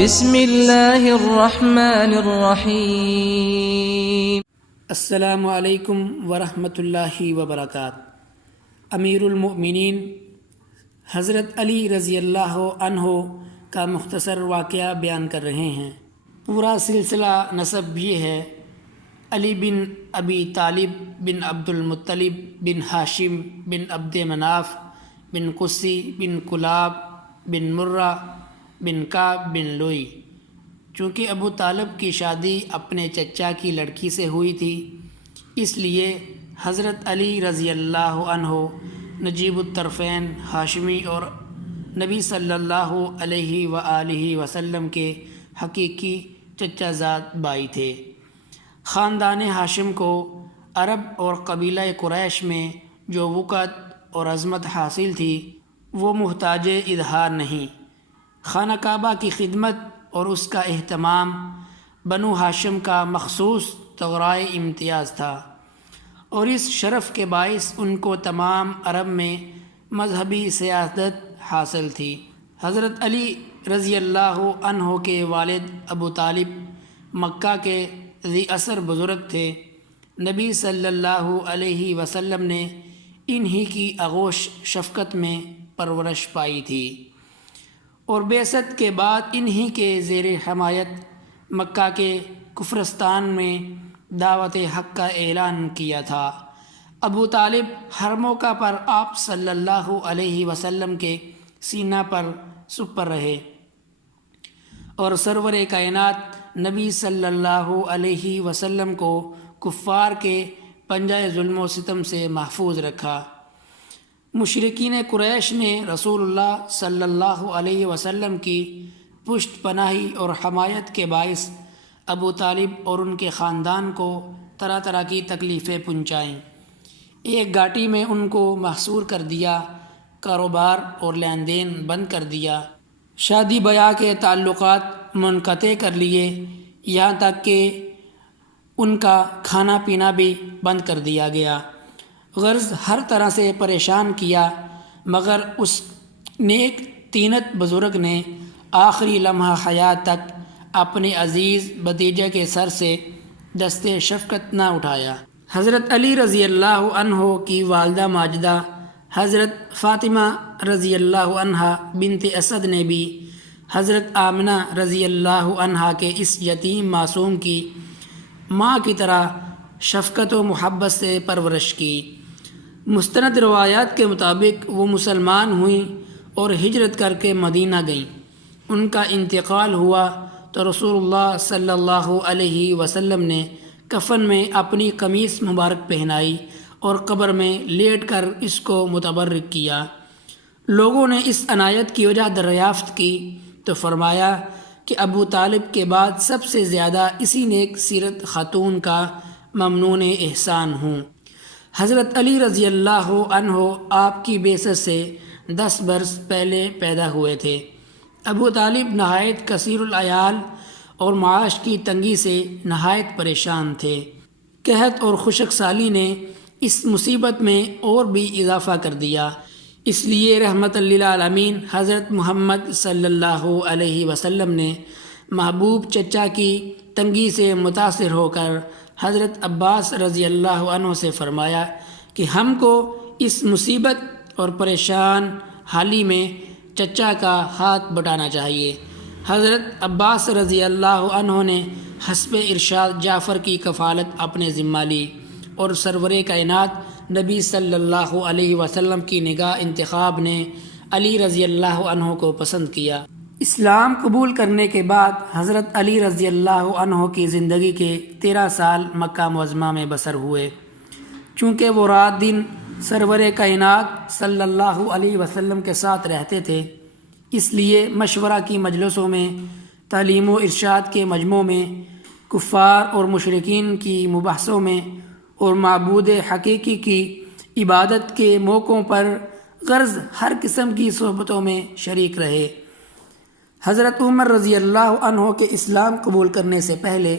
بسم اللہ الرحمن الرحیم۔ السلام علیکم ورحمۃ اللہ وبرکاتہ۔ امیر المؤمنین حضرت علی رضی اللہ عنہ کا مختصر واقعہ بیان کر رہے ہیں۔ پورا سلسلہ نسب یہ ہے: علی بن ابی طالب بن عبد المطلب بن ہاشم بن عبد مناف بن قسی بن کلاب بن مرہ بن کعب بن لوئی۔ چونکہ ابو طالب کی شادی اپنے چچا کی لڑکی سے ہوئی تھی، اس لیے حضرت علی رضی اللہ عنہ نجیب الطرفین ہاشمی اور نبی صلی اللہ علیہ وآلہ وسلم کے حقیقی چچا زاد بھائی تھے۔ خاندان ہاشم کو عرب اور قبیلہ قریش میں جو وقعت اور عظمت حاصل تھی وہ محتاج اظہار نہیں۔ خانہ کعبہ کی خدمت اور اس کا اہتمام بنو ہاشم کا مخصوص تغرائے امتیاز تھا، اور اس شرف کے باعث ان کو تمام عرب میں مذہبی سیادت حاصل تھی۔ حضرت علی رضی اللہ عنہ کے والد ابو طالب مکہ کے ذی اثر بزرگ تھے۔ نبی صلی اللہ علیہ وسلم نے انہی کی آغوش شفقت میں پرورش پائی تھی، اور بعثت کے بعد انہی کے زیر حمایت مکہ کے کفرستان میں دعوت حق کا اعلان کیا تھا۔ ابو طالب ہر موقع پر آپ صلی اللہ علیہ وسلم کے سینہ پر سپر رہے، اور سرور کائنات نبی صلی اللہ علیہ وسلم کو کفار کے پنجہ ظلم و ستم سے محفوظ رکھا۔ مشرکین قریش نے رسول اللہ صلی اللہ علیہ وسلم کی پشت پناہی اور حمایت کے باعث ابو طالب اور ان کے خاندان کو طرح طرح کی تکلیفیں پہنچائیں۔ ایک گھاٹی میں ان کو محصور کر دیا، کاروبار اور لین دین بند کر دیا، شادی بیاہ کے تعلقات منقطع کر لیے، یہاں تک کہ ان کا کھانا پینا بھی بند کر دیا گیا۔ غرض ہر طرح سے پریشان کیا، مگر اس نیک طینت بزرگ نے آخری لمحہ حیات تک اپنے عزیز بھتیجے کے سر سے دست شفقت نہ اٹھایا۔ حضرت علی رضی اللہ عنہ کی والدہ ماجدہ حضرت فاطمہ رضی اللہ عنہا بنت اسد نے بھی حضرت آمنہ رضی اللہ عنہا کے اس یتیم معصوم کی ماں کی طرح شفقت و محبت سے پرورش کی۔ مستند روایات کے مطابق وہ مسلمان ہوئیں اور ہجرت کر کے مدینہ گئیں۔ ان کا انتقال ہوا تو رسول اللہ صلی اللہ علیہ وسلم نے کفن میں اپنی قمیص مبارک پہنائی اور قبر میں لیٹ کر اس کو متبرک کیا۔ لوگوں نے اس عنایت کی وجہ دریافت کی تو فرمایا کہ ابو طالب کے بعد سب سے زیادہ اسی نیک سیرت خاتون کا ممنون احسان ہوں۔ حضرت علی رضی اللہ عنہ آپ کی بعثت سے 10 برس پہلے پیدا ہوئے تھے۔ ابو طالب نہایت کثیر العیال اور معاش کی تنگی سے نہایت پریشان تھے۔ قحط اور خشک سالی نے اس مصیبت میں اور بھی اضافہ کر دیا، اس لیے رحمت للعالمین حضرت محمد صلی اللہ علیہ وسلم نے محبوب چچا کی تنگی سے متاثر ہو کر حضرت عباس رضی اللہ عنہ سے فرمایا کہ ہم کو اس مصیبت اور پریشان حالی میں چچا کا ہاتھ بٹانا چاہیے۔ حضرت عباس رضی اللہ عنہ نے حسب ارشاد جعفر کی کفالت اپنے ذمہ لی، اور سرور کائنات نبی صلی اللہ علیہ وسلم کی نگاہ انتخاب نے علی رضی اللہ عنہ کو پسند کیا۔ اسلام قبول کرنے کے بعد حضرت علی رضی اللہ عنہ کی زندگی کے 13 سال مکہ معظمہ میں بسر ہوئے۔ چونکہ وہ رات دن سرور کائنات صلی اللہ علیہ وسلم کے ساتھ رہتے تھے، اس لیے مشورہ کی مجلسوں میں، تعلیم و ارشاد کے مجمعوں میں، کفار اور مشرکین کی مباحثوں میں، اور معبود حقیقی کی عبادت کے موقعوں پر غرض ہر قسم کی صحبتوں میں شریک رہے۔ حضرت عمر رضی اللہ عنہ کے اسلام قبول کرنے سے پہلے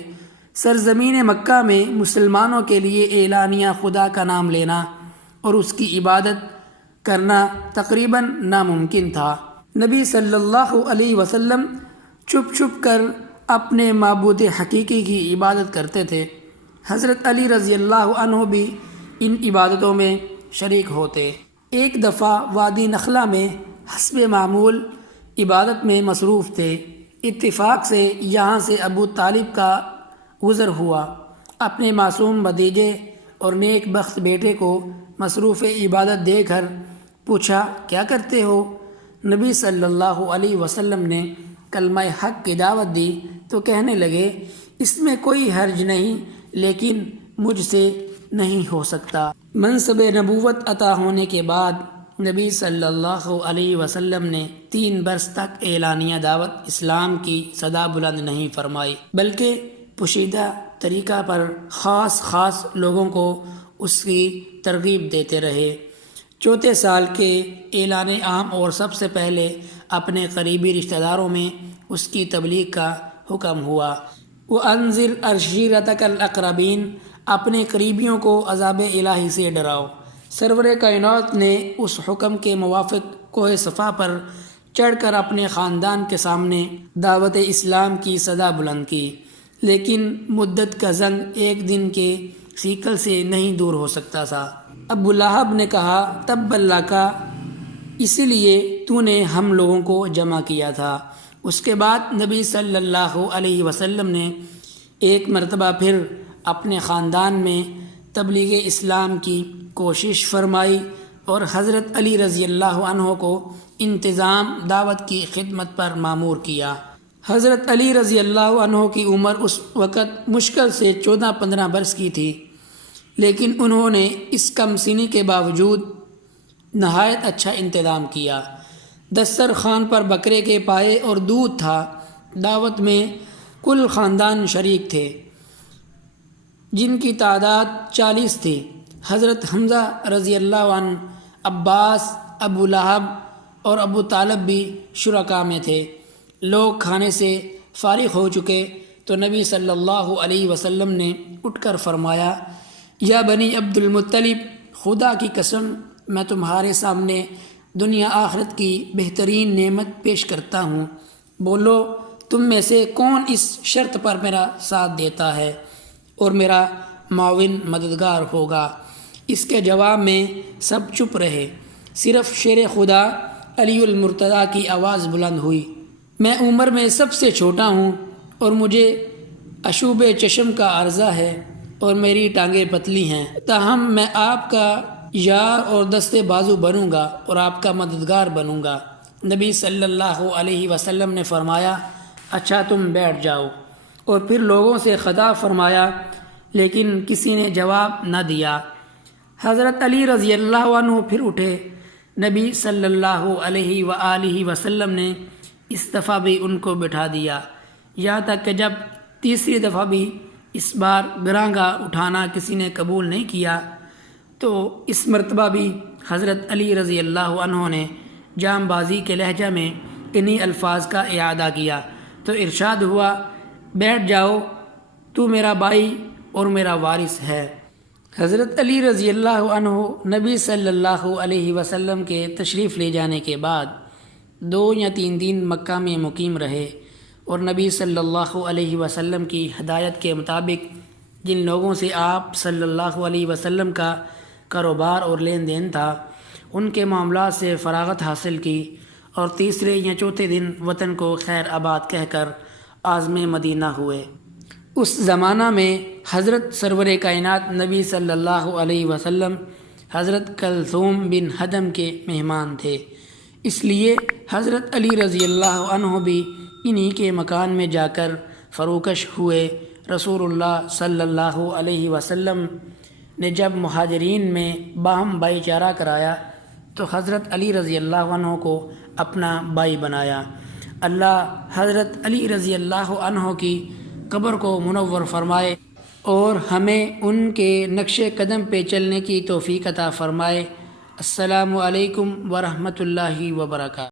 سرزمین مکہ میں مسلمانوں کے لیے اعلانیہ خدا کا نام لینا اور اس کی عبادت کرنا تقریباً ناممکن تھا۔ نبی صلی اللہ علیہ وسلم چھپ چھپ کر اپنے معبود حقیقی کی عبادت کرتے تھے۔ حضرت علی رضی اللہ عنہ بھی ان عبادتوں میں شریک ہوتے۔ ایک دفعہ وادی نخلہ میں حسب معمول عبادت میں مصروف تھے۔ اتفاق سے یہاں سے ابو طالب کا گزر ہوا۔ اپنے معصوم بھتیجے اور نیک بخت بیٹے کو مصروف عبادت دیکھ کر پوچھا، کیا کرتے ہو؟ نبی صلی اللہ علیہ وسلم نے کلمہ حق کی دعوت دی تو کہنے لگے، اس میں کوئی حرج نہیں، لیکن مجھ سے نہیں ہو سکتا۔ منصب نبوت عطا ہونے کے بعد نبی صلی اللہ علیہ وسلم نے 3 برس تک اعلانیہ دعوت اسلام کی صدا بلند نہیں فرمائی، بلکہ پوشیدہ طریقہ پر خاص لوگوں کو اس کی ترغیب دیتے رہے۔ 4 سال کے اعلان عام اور سب سے پہلے اپنے قریبی رشتہ داروں میں اس کی تبلیغ کا حکم ہوا۔ وَأَنذِرْ عَشِيرَتَكَ الْأَقْرَبِينَ، اپنے قریبیوں کو عذاب الہی سے ڈراؤ۔ سرور کائنات نے اس حکم کے موافق کوہ صفا پر چڑھ کر اپنے خاندان کے سامنے دعوت اسلام کی صدا بلند کی، لیکن مدت کا زنگ ایک دن کے سیکل سے نہیں دور ہو سکتا تھا۔ ابو لہب نے کہا، تب اللہ کا، اسی لیے تو نے ہم لوگوں کو جمع کیا تھا۔ اس کے بعد نبی صلی اللہ علیہ وسلم نے ایک مرتبہ پھر اپنے خاندان میں تبلیغ اسلام کی کوشش فرمائی اور حضرت علی رضی اللہ عنہ کو انتظام دعوت کی خدمت پر مامور کیا۔ حضرت علی رضی اللہ عنہ کی عمر اس وقت مشکل سے 14-15 برس کی تھی، لیکن انہوں نے اس کم سنی کے باوجود نہایت اچھا انتظام کیا۔ دسترخوان پر بکرے کے پائے اور دودھ تھا۔ دعوت میں کل خاندان شریک تھے، جن کی تعداد 40 تھی۔ حضرت حمزہ رضی اللہ عنہ، عباس، ابو لہب اور ابو طالب بھی شرکاء میں تھے۔ لوگ کھانے سے فارغ ہو چکے تو نبی صلی اللہ علیہ وسلم نے اٹھ کر فرمایا، یا بنی عبد المطلب، خدا کی قسم میں تمہارے سامنے دنیا آخرت کی بہترین نعمت پیش کرتا ہوں، بولو تم میں سے کون اس شرط پر میرا ساتھ دیتا ہے اور میرا معاون مددگار ہوگا؟ اس کے جواب میں سب چپ رہے، صرف شیر خدا علی المرتضیٰ کی آواز بلند ہوئی، میں عمر میں سب سے چھوٹا ہوں اور مجھے اشوب چشم کا عرضہ ہے اور میری ٹانگیں پتلی ہیں، تاہم میں آپ کا یار اور دستے بازو بنوں گا اور آپ کا مددگار بنوں گا۔ نبی صلی اللہ علیہ وسلم نے فرمایا، اچھا تم بیٹھ جاؤ، اور پھر لوگوں سے خطاب فرمایا، لیکن کسی نے جواب نہ دیا۔ حضرت علی رضی اللہ عنہ پھر اٹھے۔ نبی صلی اللہ علیہ وآلہ وسلم نے اس دفعہ بھی ان کو بٹھا دیا، یہاں تک کہ جب تیسری دفعہ بھی اس بار گراں اٹھانا کسی نے قبول نہیں کیا تو اس مرتبہ بھی حضرت علی رضی اللہ عنہ نے جام بازی کے لہجہ میں انہی الفاظ کا اعادہ کیا تو ارشاد ہوا، بیٹھ جاؤ، تو میرا بھائی اور میرا وارث ہے۔ حضرت علی رضی اللہ عنہ نبی صلی اللہ علیہ وسلم کے تشریف لے جانے کے بعد 2 یا 3 دن مکہ میں مقیم رہے اور نبی صلی اللہ علیہ وسلم کی ہدایت کے مطابق جن لوگوں سے آپ صلی اللہ علیہ وسلم کا کاروبار اور لین دین تھا ان کے معاملات سے فراغت حاصل کی اور تیسرے یا چوتھے دن وطن کو خیر آباد کہہ کر عازم مدینہ ہوئے۔ اس زمانہ میں حضرت سرور کائنات نبی صلی اللہ علیہ وسلم حضرت کلثوم بن حدم کے مہمان تھے، اس لیے حضرت علی رضی اللہ عنہ بھی انہی کے مکان میں جا کر فروکش ہوئے۔ رسول اللہ صلی اللہ علیہ وسلم نے جب مہاجرین میں باہم بھائی چارہ کرایا تو حضرت علی رضی اللہ عنہ کو اپنا بھائی بنایا۔ اللہ حضرت علی رضی اللہ عنہ کی قبر کو منور فرمائے اور ہمیں ان کے نقش قدم پہ چلنے کی توفیق عطا فرمائے۔ السلام علیکم ورحمۃ اللہ وبرکاتہ۔